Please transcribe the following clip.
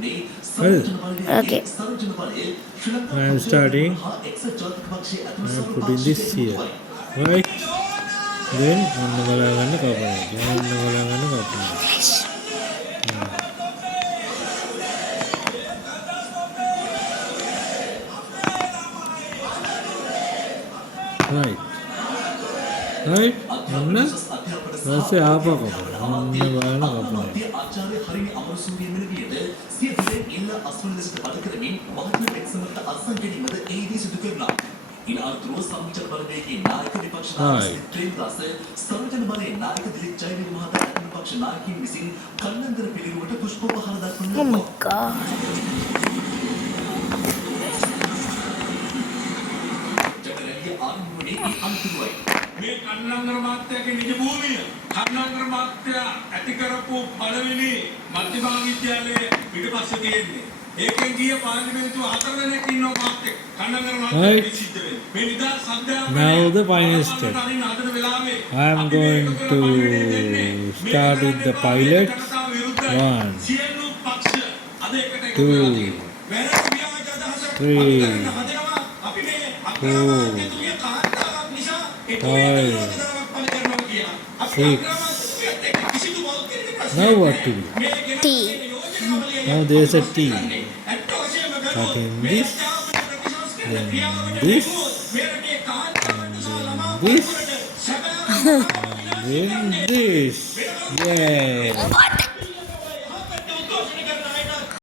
Okay. I am starting. I am putting this here. Right? Then on the balagana coconut. On the balagana coconut. Right. Right? Anna? That's the apple coconut. On the balagana coconut. Oh my god. මේ කන්නංගර මාත්‍යාගේ නිජ භූමිය කන්නංගර මාත්‍යා ඇති කරපු පළවෙනි මධ්‍යම විද්‍යාලයේ පිටපස්සේ තියෙන්නේ. ඒකෙන් ගිය පාර්ලිමේන්තුව 4 දෙනෙක් ඉන්නවා මාත්‍යා කන්නංගර මාත්‍යා විසිට වෙන්නේ. මේ නිදහස් සන්ධ්‍යාව Now the final step. I am going to start with the pilot. 1, 2, 3, 4, 5, 6. Now what to do? T. Now there's a T. Cutting this, then this, and then this, and then this. Yeah.